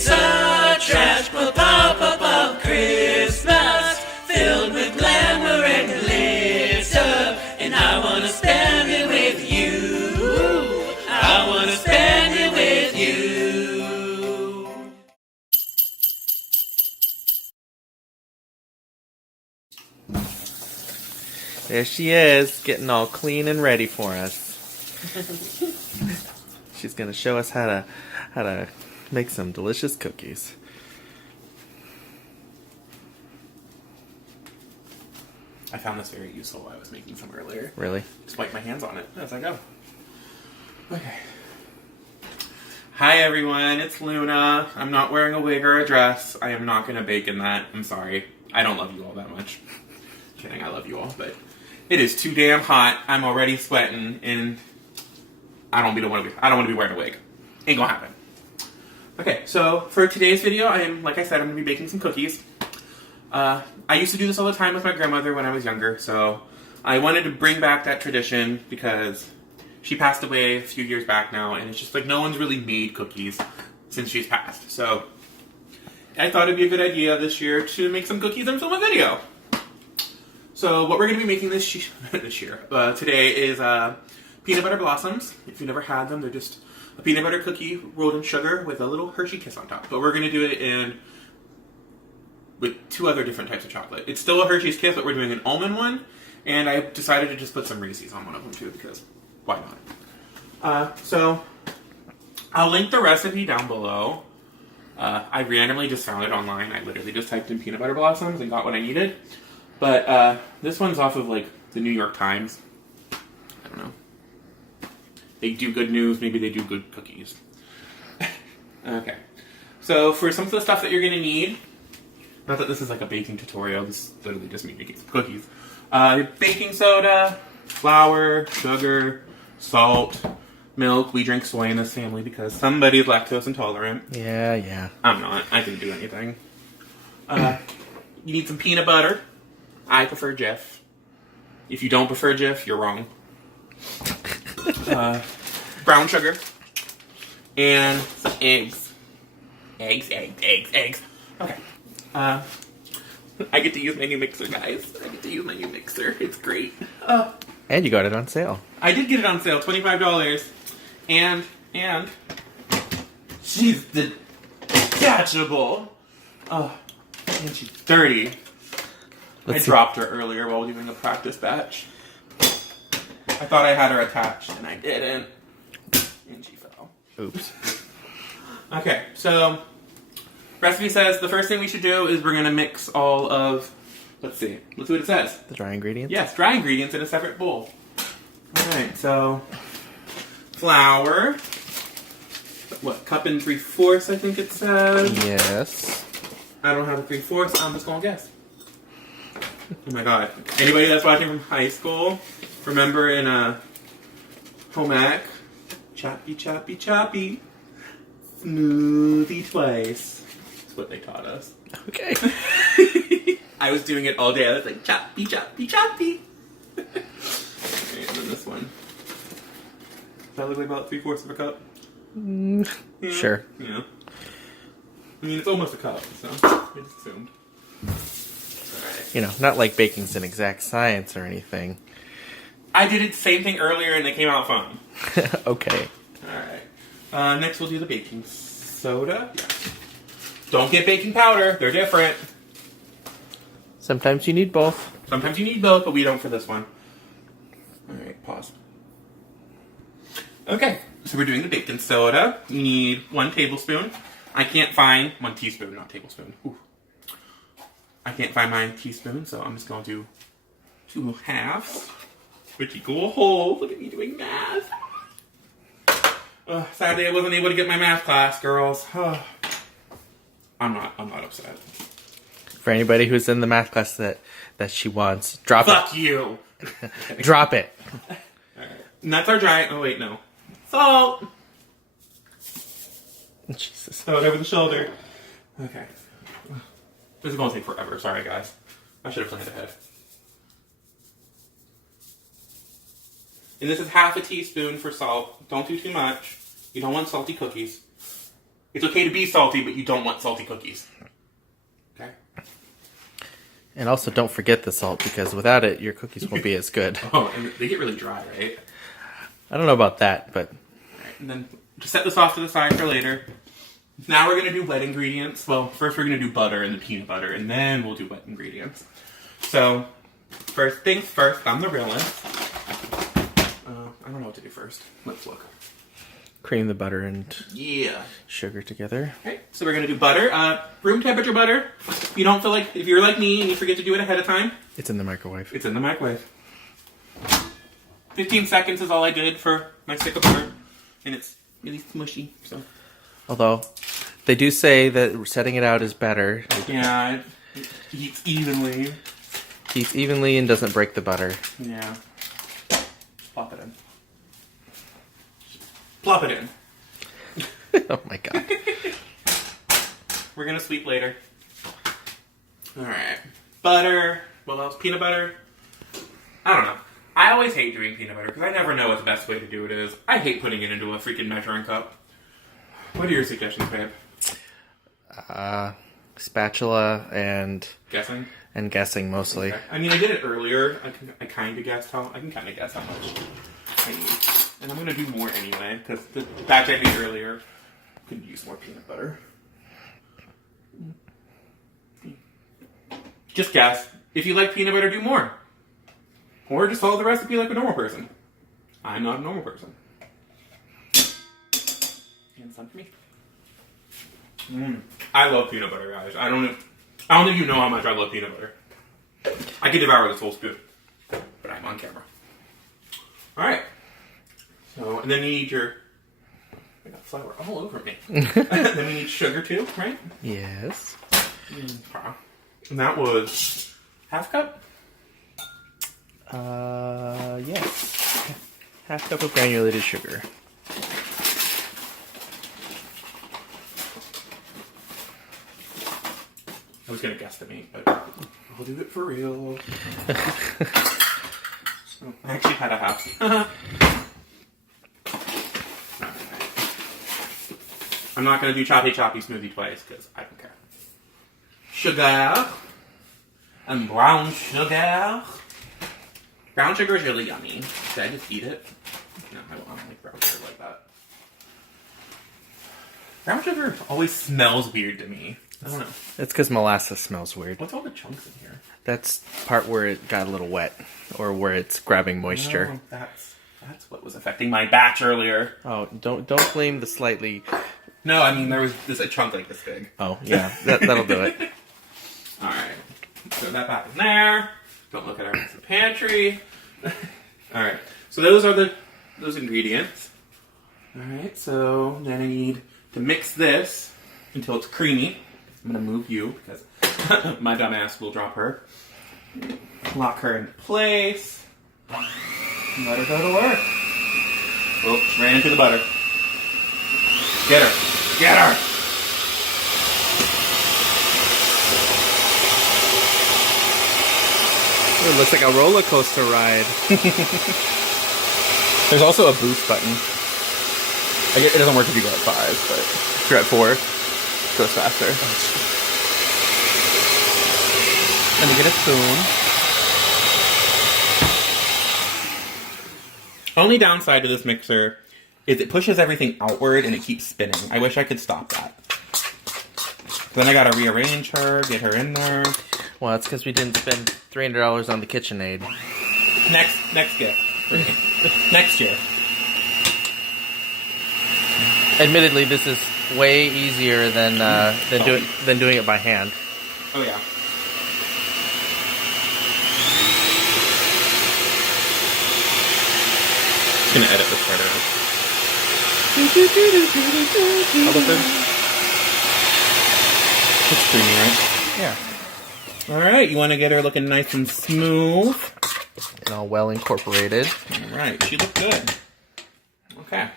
It's a trash pa Christmas filled with glamour and glitter, and I wanna spend it with you. I wanna spend it with you. There she is, getting all clean and ready for us. She's gonna show us how to make some delicious cookies. I found this very useful while I was making some earlier. Really? Just wipe my hands on it as I go. Okay. Hi everyone, it's Luna. I'm not wearing a wig or a dress. I am not gonna bake in that. I'm sorry. I don't love you all that much. Kidding, I love you all, but it is too damn hot. I'm already sweating, and I don't want to be wearing a wig. Ain't gonna happen. Okay, so for today's video, like I said, I'm gonna be baking some cookies. I used to do this all the time with my grandmother when I was younger, so I wanted to bring back that tradition because she passed away a few years back now, and it's just like no one's really made cookies since she's passed. So I thought it'd be a good idea this year to make some cookies and film a video. So what we're going to be making this year, today is peanut butter blossoms. If you've never had them, they're just a peanut butter cookie rolled in sugar with a little Hershey kiss on top. But we're going to do it with two other different types of chocolate. It's still a Hershey's Kiss, but we're doing an almond one. And I decided to just put some Reese's on one of them too, because why not? So I'll link the recipe down below. I randomly just found it online. I literally just typed in peanut butter blossoms and got what I needed. But this one's off of like the New York Times. I don't know. They do good news, maybe they do good cookies. Okay. So for some of the stuff that you're going to need, not that this is like a baking tutorial, this is literally just me making some cookies. Baking soda, flour, sugar, salt, milk. We drink soy in this family because somebody's lactose intolerant. Yeah. I'm not. I can do anything. You need some peanut butter. I prefer Jif. If you don't prefer Jif, you're wrong. Brown sugar. And some eggs. Eggs. Okay. I get to use my new mixer, guys. I get to use my new mixer. It's great. And you got it on sale. I did get it on sale, $25. And she's detachable. And she's dirty. I dropped her earlier while doing a practice batch. I thought I had her attached, and I didn't. And she fell. Oops. Okay, so recipe says the first thing we should do is we're going to mix all of, let's see what it says. The dry ingredients? Yes, dry ingredients in a separate bowl. Alright, so flour. What, cup and 3/4 I think it says? Yes. I don't have a 3/4, I'm just going to guess. Oh my god. Anybody that's watching from high school, remember in home ec, choppy, smoothie twice. That's what they taught us. Okay. I was doing it all day. I was like, choppy. Okay, and then this one. Does that look like about 3/4 of a cup? Yeah. Sure. Yeah. I mean, it's almost a cup, so I just assumed. You know, not like baking's an exact science or anything. I did it the same thing earlier and it came out fine. Okay. Alright. Next we'll do the baking soda. Yeah. Don't get baking powder. They're different. Sometimes you need both. Sometimes you need both, but we don't for this one. Alright, pause. Okay, so we're doing the baking soda. You need 1 tablespoon. I can't find 1 teaspoon, not tablespoon. Ooh. I can't find my teaspoon, so I'm just going to do 2 halves, which equal a whole. Look at me doing math. Sadly, I wasn't able to get my math class, girls. I'm not upset. For anybody who's in the math class that she wants, drop Fuck you. it. Drop it. Alright. And that's our dry. Oh, wait, no. Salt. Jesus. Throw it over the shoulder. Okay. This is going to take forever. Sorry, guys. I should have planned ahead. And this is half a teaspoon for salt. Don't do too much. You don't want salty cookies. It's okay to be salty, but you don't want salty cookies. Okay? And also, don't forget the salt, because without it, your cookies won't be as good. Oh, and they get really dry, right? I don't know about that, but... Alright, and then just set this off to the side for later. Now we're going to do wet ingredients. Well, first we're going to do butter and the peanut butter, and then we'll do wet ingredients. So, first things first, I'm the realist. I don't know what to do first. Let's look. Cream the butter and Yeah. sugar together. Okay, so we're going to do butter. Room temperature butter. You don't feel like, if you're like me and you forget to do it ahead of time, It's in the microwave. it's in the microwave. 15 seconds is all I did for my stick of butter, and it's really mushy, so... Although, they do say that setting it out is better. Yeah, it heats evenly. Heats evenly and doesn't break the butter. Yeah. Plop it in. Plop it in. Oh my god. We're gonna sweep later. Alright. Butter. What else? Peanut butter? I don't know. I always hate doing peanut butter because I never know what the best way to do it is. I hate putting it into a freaking measuring cup. What are your suggestions, babe? Spatula and Guessing? guessing mostly. Okay. I mean, I did it earlier. I kind of guessed how... I can kind of guess how much I need. And I'm going to do more anyway, because the batch I made earlier could use more peanut butter. Just guess. If you like peanut butter, do more. Or just follow the recipe like a normal person. I'm not a normal person. And some for me. I love peanut butter, guys. I don't think you know how much I love peanut butter. I could devour this whole spoon, but I'm on camera. All right. So, and then you need your... I got flour all over me. Then we need sugar too, right? Yes. And that was half cup? Yes. Half cup of granulated sugar. I was going to guesstimate, but I'll do it for real. Oh, I actually had a half. I'm not going to do choppy smoothie twice because I don't care. Sugar. And brown sugar. Brown sugar is really yummy. Should I just eat it? No, I don't like brown sugar like that. Brown sugar always smells weird to me. I don't know. That's because molasses smells weird. What's all the chunks in here? That's part where it got a little wet, or where it's grabbing moisture. No, that's what was affecting my batch earlier. Oh, don't blame the slightly... No, I mean, there was a chunk like this big. Oh, yeah, that'll do it. Alright, throw that back in there. Don't look at our rest of the pantry. Alright, so those are those ingredients. Alright, so then I need to mix this until it's creamy. I'm going to move you because my dumb ass will drop her. Lock her into place. And let her go to work. Oh, she ran into the butter. Get her. Get her! It looks like a roller coaster ride. There's also a boost button. It doesn't work if you go at 5, but If you're at 4, it goes faster. let me get a spoon. Only downside to this mixer is it pushes everything outward and it keeps spinning. I wish I could stop that. Then I gotta rearrange her, get her in there. Well, that's because we didn't spend $300 on the KitchenAid. Next gift. Next year. Admittedly, this is way easier than doing it by hand. Oh yeah. Just gonna edit this part out. Almost good? It's creamy, right? Yeah. Alright, you want to get her looking nice and smooth. And all well incorporated. Alright, she looked good. Okay.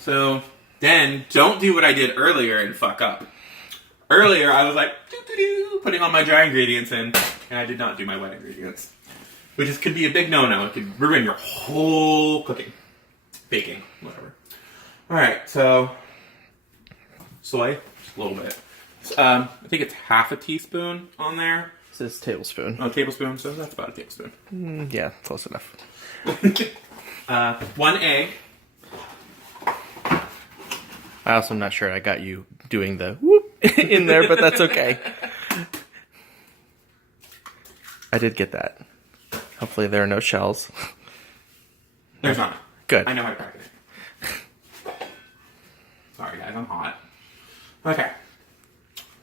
So, then, don't do what I did earlier and fuck up. Earlier, I was like, putting all my dry ingredients in, and I did not do my wet ingredients. Which could be a big no-no. It could ruin your whole cooking. Baking. Whatever. Alright, so soy, just a little bit. I think it's half a teaspoon on there. It says tablespoon. Oh, tablespoon, so that's about a tablespoon. Yeah, close enough. 1 egg. I also am not sure I got you doing the whoop in there, but that's okay. I did get that. Hopefully there are no shells. There's not. Good. I know how to crack it. Sorry, guys, I'm hot. Okay.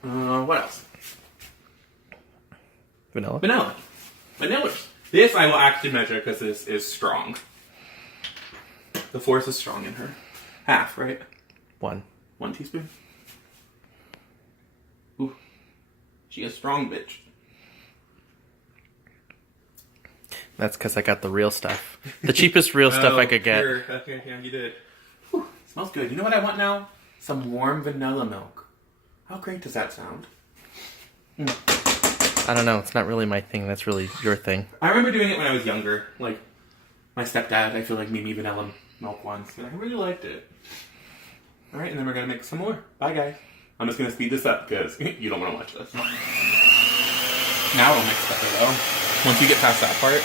What else? Vanilla? Vanilla. Vanillers. This I will actually measure because this is strong. The force is strong in her. Half, right? 1. 1 teaspoon. Ooh. She a strong bitch. That's because I got the real stuff. The cheapest real stuff I could get. Here. Okay, yeah, you did. Whew, smells good. You know what I want now? Some warm vanilla milk. How great does that sound? I don't know. It's not really my thing. That's really your thing. I remember doing it when I was younger. Like, my stepdad, I feel like, made me vanilla milk once. And I really liked it. Alright, and then we're going to make some more. Bye, guys. I'm just going to speed this up because you don't want to watch this. Now it'll mix better, though. Once we get past that part.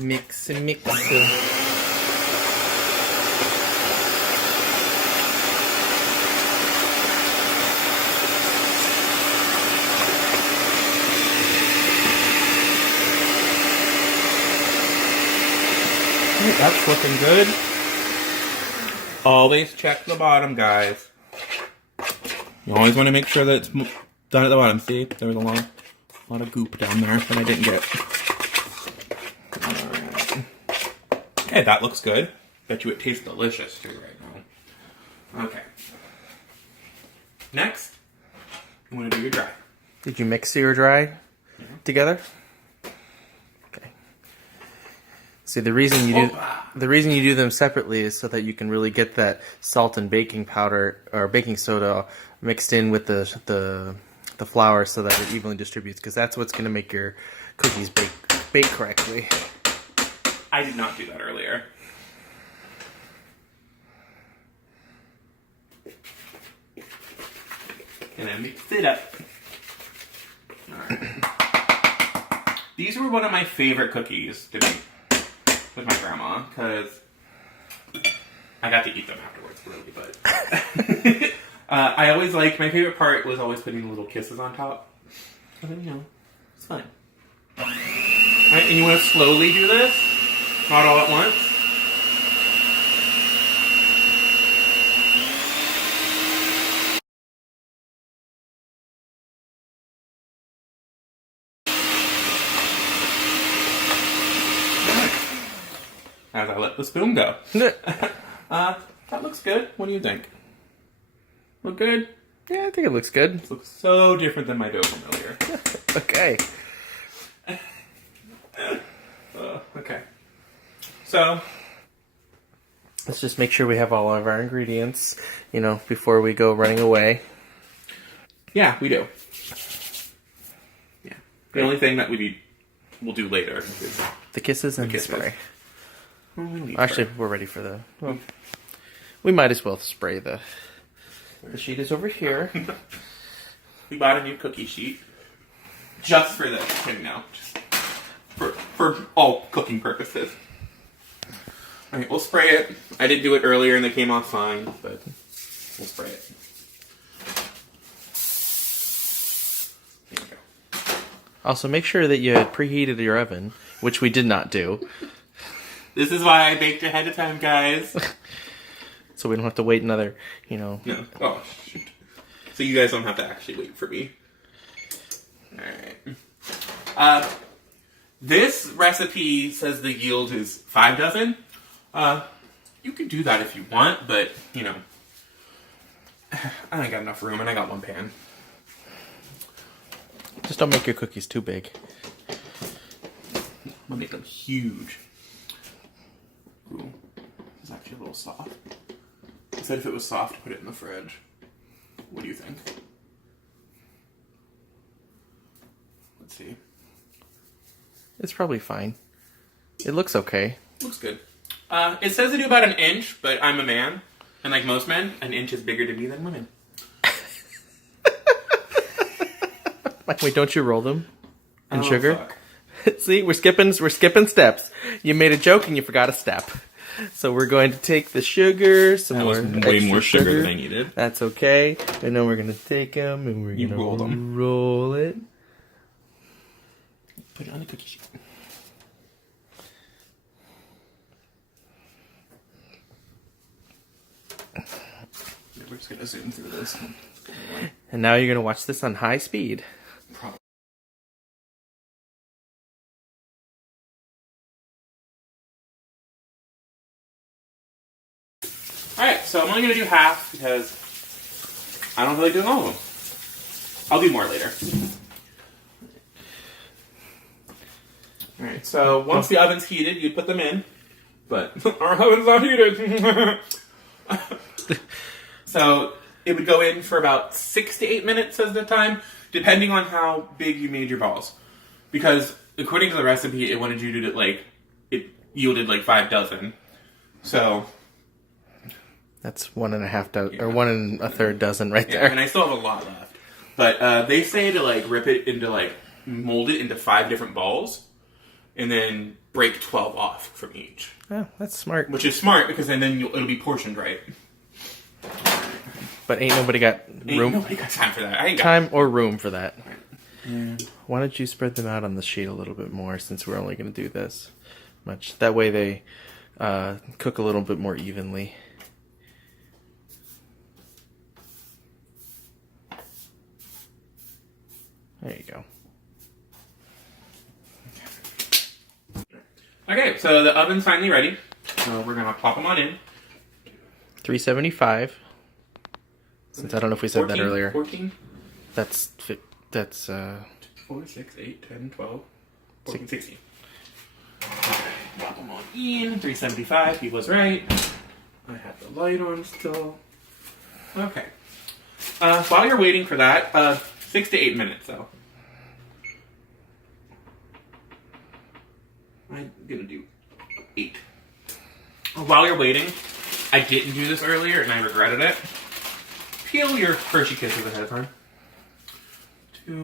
Mix and mix. That's looking good. Always check the bottom, guys. You always want to make sure that it's done at the bottom. See, there was a lot of goop down there that I didn't get. Alright. Okay, that looks good. Bet you it tastes delicious too right now. Okay. Next, I'm going to do your dry. Did you mix your dry together? Okay. See, the reason you do them separately is so that you can really get that salt and baking powder or baking soda mixed in with the flour so that it evenly distributes, because that's what's going to make your cookies bake correctly. I did not do that earlier. And I mixed it up. Alright. These were one of my favorite cookies to make with my grandma, because I got to eat them afterwards, really, but... I always liked, my favorite part was always putting the little kisses on top. And then, you know, it's fun. Alright, and you want to slowly do this, not all at once. As I let the spoon go. That looks good. What do you think? Look good? Yeah, I think it looks good. This looks so different than my dough from earlier. Okay. Okay. So, Let's just make sure we have all of our ingredients, before we go running away. yeah, we do. Yeah. The only thing that we'll do later is The kisses and the kisses. spray. we'll Actually, we're ready for the... Well, we might as well spray the... The sheet is over here. we bought a new cookie sheet just for this. Just for all cooking purposes. All right, we'll spray it. I did do it earlier and they came off fine, but we'll spray it. There you go. Also, make sure that you had preheated your oven, which we did not do. This is why I baked ahead of time, guys. So we don't have to wait another, No. Oh, shoot. So you guys don't have to actually wait for me. Alright. This recipe says the yield is 5 dozen. You can do that if you want, but, I ain't got enough room and I got one pan. Just don't make your cookies too big. gonna make them huge. Ooh, it's actually a little soft. I said if it was soft, put it in the fridge. What do you think? Let's see. It's probably fine. It looks okay. Looks good. It says to do about an inch, but I'm a man. And like most men, an inch is bigger to me than women. Wait, don't you roll them in Oh, sugar? fuck. See, we're skipping steps. You made a joke and you forgot a step. So we're going to take the sugar, some That more was way extra more sugar than I needed. That's okay. And then we're going to take them and we're You going roll to them. roll it. Put it on the cookie sheet. We're just gonna zoom through this. And now you're going to watch this on high speed. Probably. Alright, so I'm only gonna do half because I don't feel like doing all of them. I'll do more later. Alright, so once the oven's heated, you'd put them in. But our oven's not heated. So it would go in for about 6 to 8 minutes as the time, depending on how big you made your balls. Because according to the recipe, it wanted you to do it yielded like 5 dozen. So That's 1.5 dozen, or 1 1/3 dozen right yeah, there. and I still have a lot left. But they say to rip it into mold it into 5 different balls, and then break 12 off from each. Oh, that's smart. Which is smart because then it'll be portioned right. But ain't nobody got room, Nobody got time for that. I ain't got time or room for that. Yeah. Why don't you spread them out on the sheet a little bit more, since we're only going to do this much. That way they cook a little bit more evenly. There you go. Okay, so the oven's finally ready. So we're gonna plop them on in. 375. Since I don't know if we said 14, that earlier. 14, That's 4, 6, 8, 10, 12, 14, 16. Plop them on in. 375. He was right. I have the light on still. Okay. While you're waiting for that, 6 to 8 minutes though. I'm gonna do 8. While you're waiting, I didn't do this earlier and I regretted it. Peel your Hershey Kisses ahead of time. 2.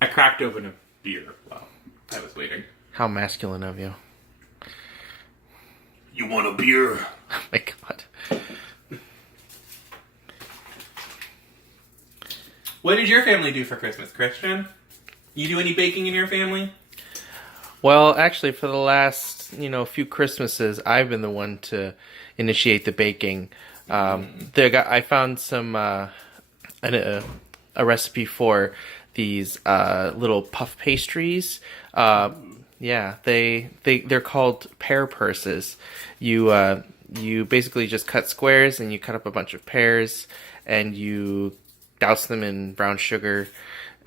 I cracked open a beer while I was waiting. how masculine of you. You want a beer? Oh my god. What did your family do for Christmas, Christian? You do any baking in your family? Well, actually, for the last, few Christmases, I've been the one to initiate the baking. I found some a recipe for these little puff pastries. Yeah, they're called pear purses. You basically just cut squares and you cut up a bunch of pears and you douse them in brown sugar,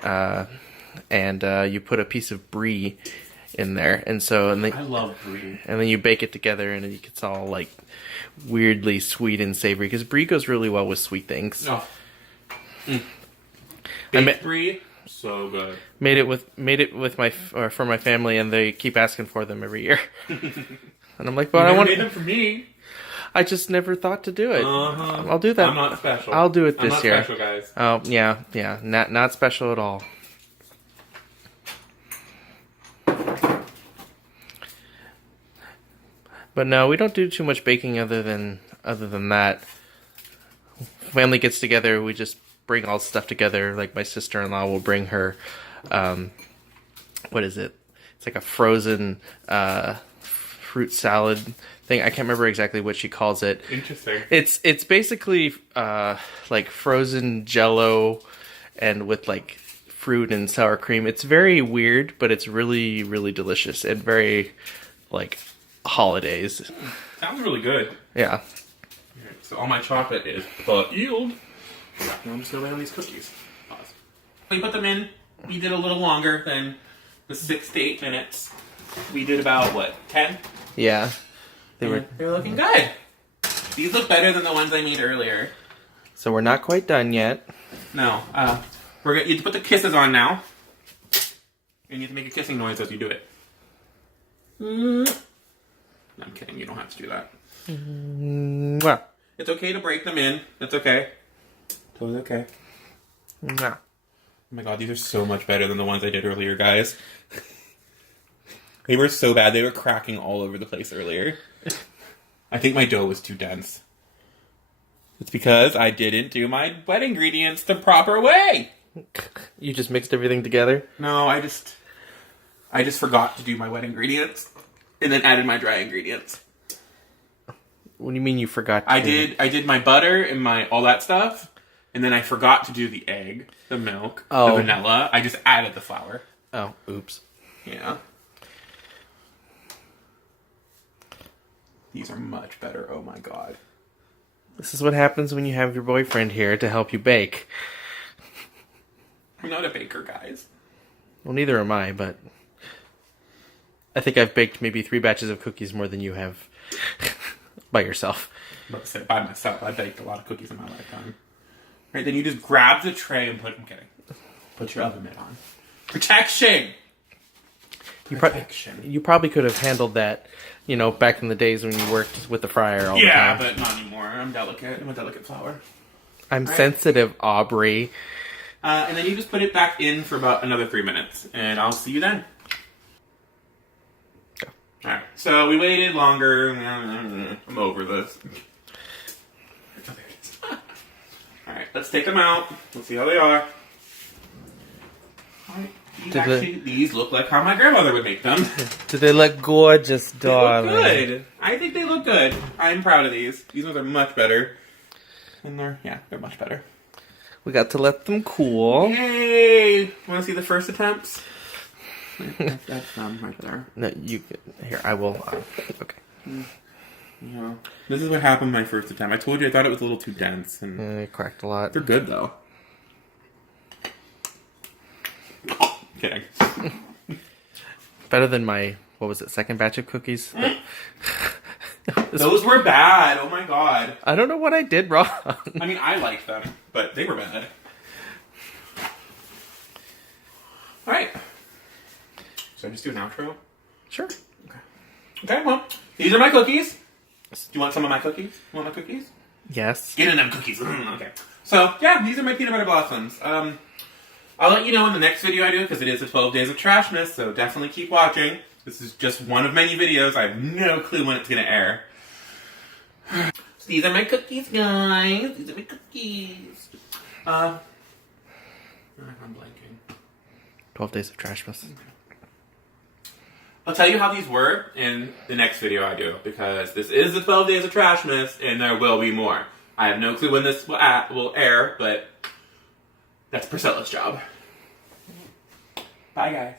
and you put a piece of brie in there, and I love brie. and then you bake it together, and it gets all like weirdly sweet and savory because brie goes really well with sweet things. Oh. I Baked brie, so good. Made it with for my family, and they keep asking for them every year. And I'm like, but You I never want. made them for me. I just never thought to do it. Uh-huh. I'll do that. I'm not special. I'll do it I'm this not year. special, guys. Oh yeah, not special at all. But no, we don't do too much baking other than that. Family gets together, we just bring all the stuff together. Like my sister-in-law will bring her what is it? It's like a frozen fruit salad thing. I can't remember exactly what she calls it. Interesting. It's basically like frozen Jello, and with like fruit and sour cream. It's very weird, but it's really, really delicious and very like holidays. Sounds really good. Yeah. So all my chocolate is yield. Now I'm just gonna lay on these cookies. Pause. We put them in. We did a little longer than the 6 to 8 minutes. We did about what, 10? Yeah. They're looking good. These look better than the ones I made earlier. So we're not quite done yet. No. You have to put the kisses on now. And you have to make a kissing noise as you do it. No, I'm kidding. You don't have to do that. Mwah. It's okay to break them in. It's okay. Totally okay. Mwah. Oh my god, these are so much better than the ones I did earlier, guys. They were so bad. They were cracking all over the place earlier. I think my dough was too dense. It's because I didn't do my wet ingredients the proper way. You just mixed everything together? No, I just forgot to do my wet ingredients and then added my dry ingredients. What do you mean you forgot to I did my butter and my all that stuff, and then I forgot to do the egg, the milk, the vanilla. I just added the flour. Oh, oops. Yeah. These are much better. Oh my god. This is what happens when you have your boyfriend here to help you bake. I'm not a baker, guys. Well, neither am I, but I think I've baked maybe 3 batches of cookies more than you have by yourself. I'm about to say, by myself, I baked a lot of cookies in my lifetime. Right, then you just grab the tray and I'm kidding. Put your oven mitt on. Protection! You probably could have handled that, you know, back in the days when you worked with the fryer all the time. Yeah, but not anymore. I'm delicate. I'm a delicate flower. I'm sensitive, Aubrey. And then you just put it back in for about another 3 minutes. And I'll see you then. Go. Alright, so we waited longer. I'm over this. Oh, there it is. Alright, let's take them out. Let's see how they are. Alright, these look like how my grandmother would make them. Do they look gorgeous, They darling? look good. I think they look good. I'm proud of these. These ones are much better. And they're much better. We got to let them cool. Yay! Want to see the first attempts? That's them right there. No, you here. I will. Okay. Yeah. This is what happened my first attempt. I told you I thought it was a little too dense, and It cracked a lot. they're good though. Kidding. Better than my, what was it, second batch of cookies? Those were bad. Oh my god. I don't know what I did wrong. I mean, I liked them, but they were bad. All right. So I just do an outro. Sure. Okay. Well, these are my cookies. Do you want some of my cookies? You want my cookies? Yes. Get in them cookies. Okay. So, yeah, these are my peanut butter blossoms. I'll let you know in the next video I do, because it is the 12 Days of Trashmas, so definitely keep watching. This is just one of many videos. I have no clue when it's going to air. So these are my cookies, guys. These are my cookies. I'm blanking. 12 Days of Trashmas. I'll tell you how these were in the next video I do, because this is the 12 Days of Trashmas, and there will be more. I have no clue when this will air, but that's Priscilla's job. Bye, guys.